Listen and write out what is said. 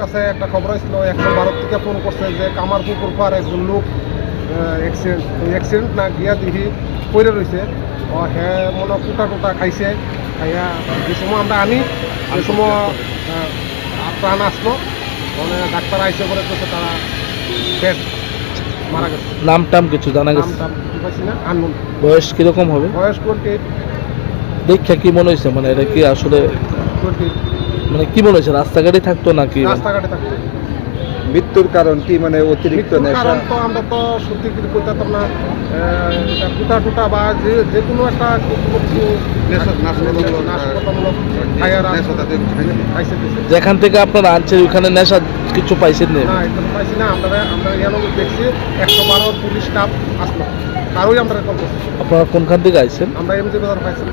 কাছে একটা খবর ছিল, এখন ভারত থেকে ফোন করছে যে কামারপুকুর পার একজন লোক অ্যাক্সিডেন্ট না গিয়া দিহি পড়ে রয়েছে। হ্যাঁ মনে কুটা টুটা খাইছে, খাইয়া যে সময় আমরা আনি সে সময় প্রাণ আসলো, মানে ডাক্তার আইসে করে করছে তারা ডেড মারা গেছে। নাম টাম কিছু জানা গেছে? নাম টাম কি পাইছি না, আননোন। বয়স কিরকম হবে? বয়স 28। দেখা কি মনে হয়েছে, মানে এটা কি আসলে 28 মানে কি মনে হয়েছে রাস্তাঘাটে থাকতো নাকি? রাস্তাঘাটে থাকতো। মৃত্যুর কারণ কি, মানে অতিরিক্ত মৃত্যুর নেশা? কারণ তো আমরা তো সত্যি করে কইতাম না, এটা কুটা টুটা বা যে কোনো একটা নাশকতামূলক খাইছে। যেখান থেকে আপনারা আনছেন ওইখানে নেশা কিছু পাইছেন না? না এটা পাইছি না, আমরা ইয়ানো দেখছি 112 পুলিশ স্টাফ আসলো, কারোই আমরা রেকর্ড করছি। আপনারা কোনখান থেকে আইছেন? আমরা এমজি বাজার পাইছি।